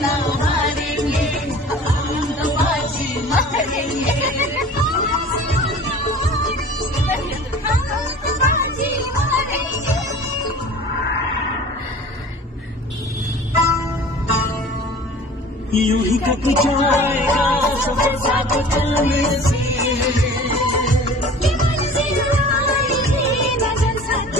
ना हारेंगे, बाजी मारेंगे, बाजी मारेंगे। यूं ही कट जाएगा सफर साथ चलने से। मंजिल आएगी नजर साथ